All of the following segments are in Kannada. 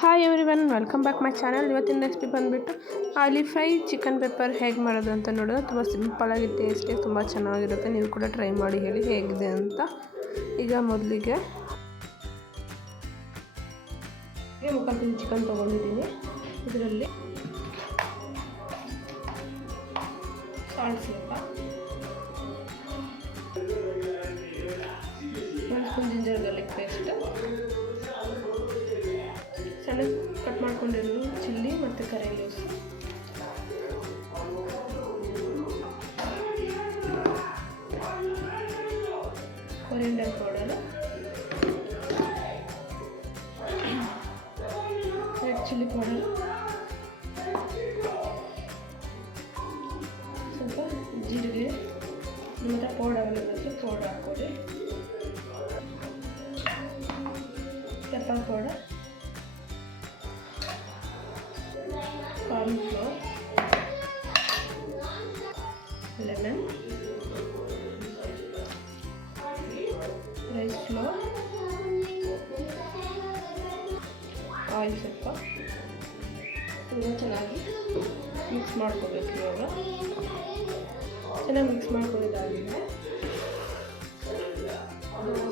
Hi everyone, welcome back my channel. ಇವತ್ತಿನ ರೆಸಿಪಿ ಬಂದುಬಿಟ್ಟು ಆಲಿ ಫ್ರೈ ಚಿಕನ್ ಪೆಪ್ಪರ್ ಹೇಗೆ ಮಾಡೋದು ಅಂತ ನೋಡೋದು. ತುಂಬ ಸಿಂಪಲಾಗಿ ಟೇಸ್ಟಿ, ತುಂಬ ಚೆನ್ನಾಗಿರುತ್ತೆ. ನೀವು ಕೂಡ ಟ್ರೈ ಮಾಡಿ ಹೇಳಿ ಹೇಗಿದೆ ಅಂತ. ಈಗ ಮೊದಲಿಗೆ ಮುಕ್ಕಾಲು ಕೆ ಜಿ ಚಿಕನ್ ತೊಗೊಂಡಿದ್ದೀನಿ. ಇದರಲ್ಲಿ ಸಾಲ್ಟ್ ಸ್ವಲ್ಪ, 1 ಸ್ಪೂನ್ ಜಿಂಜರ್ ಗಾರ್ಲಿಕ್ ಪೇಸ್ಟ್, ಸಣ್ಣ ಕಟ್ ಮಾಡ್ಕೊಂಡಿರೋ ಚಿಲ್ಲಿ ಮತ್ತು curry leaves, coriander powder, red chilli powder, ಸ್ವಲ್ಪ ಜೀರಿಗೆ, ನಿಮ್ಮ ಹತ್ರ ಪೌಡರ್ ಇರುತ್ತೆ ಪೌಡರ್ ಹಾಕ್ಕೊಳ್ಳಿ, pepper powder, corn flour, lemon, rice flour, oil ಸ್ವಲ್ಪ. ತುಂಬ ಚೆನ್ನಾಗಿ ಮಿಕ್ಸ್ ಮಾಡ್ಕೋಬೇಕು. ಇವಾಗ ಚೆನ್ನಾಗಿ ಮಿಕ್ಸ್ ಮಾಡ್ಕೊಂಡಿದ್ದಾಗಿದೆ.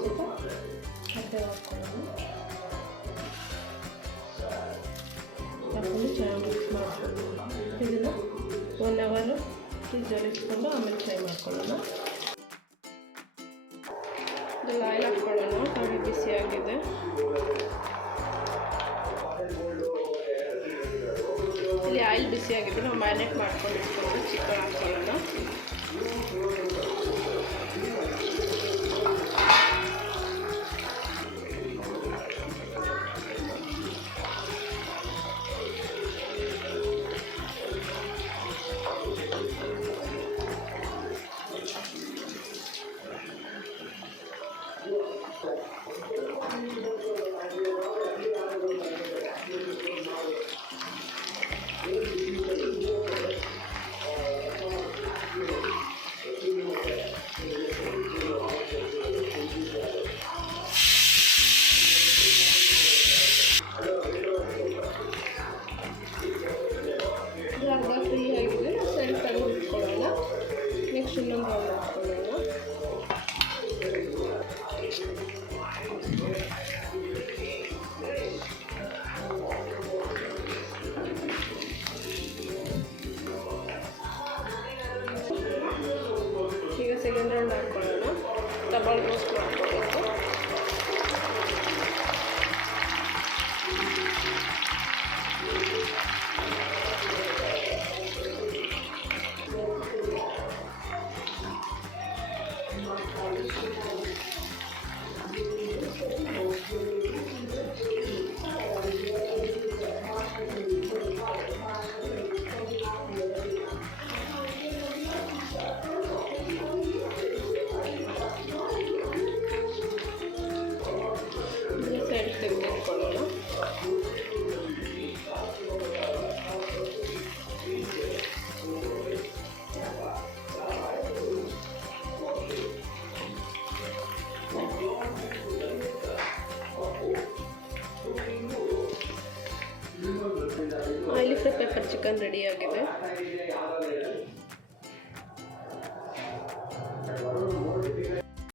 ಸ್ವಲ್ಪ ಅಡ್ಡೆ ಹಾಕ್ಕೊಳ್ಳೋಣ. ಹಾಕೊಂಡು ಚೆನ್ನಾಗಿ ಮಿಕ್ಸ್ ಮಾಡ್ಕೊಂಡು ಇದನ್ನು 1 ಅವರ್ ಫ್ರಿಜ್ಜಲ್ಲಿ ಇಟ್ಕೊಂಡು ಆಮೇಲೆ ಫ್ರೈ ಮಾಡ್ಕೊಳ್ಳೋಣ. ಇದೆಲ್ಲ ಆಯಿಲ್ ಹಾಕ್ಕೊಳ್ಳೋಣ. ಕಡಿ ಬಿಸಿಯಾಗಿದೆ. ಇಲ್ಲಿ ಆಯಿಲ್ ಬಿಸಿಯಾಗಿದೆ. ನಾವು ಮ್ಯಾರಿನೇಟ್ ಮಾಡ್ಕೊಂಡು ಇಟ್ಕೊಂಡು ಚಿಕನ್ ಹಾಕ್ಕೊಳ್ಳೋಣ. ಅರ್ಧ ಫ್ರೀ ಆಗಿದೆ. ಸೈಡ್ ತೆಗೆದು ಇಟ್ಕೊಳ್ಳೋಣ. ನೆಕ್ಸ್ಟ್ ಇನ್ನೊಂದು ರೌಂಡ್ ಹಾಕ್ಕೊಳ್ಳೋಣ. ಈಗ ಸೆಕೆಂಡ್ ರೌಂಡ್ ಹಾಕ್ಕೊಳ್ಳೋಣ. ಡಬಲ್ ರೋಸ್ಟ್ ಮಾಡ್ಕೊಳ್ಬೇಕು. ಸೈಡ್ ತೆಗೆದುಕೊಳ್ಳೋಣ. ಆಯಿಲಿ ಫ್ರೈ ಪೆಪ್ಪರ್ ಚಿಕನ್ ರೆಡಿಯಾಗಿದೆ.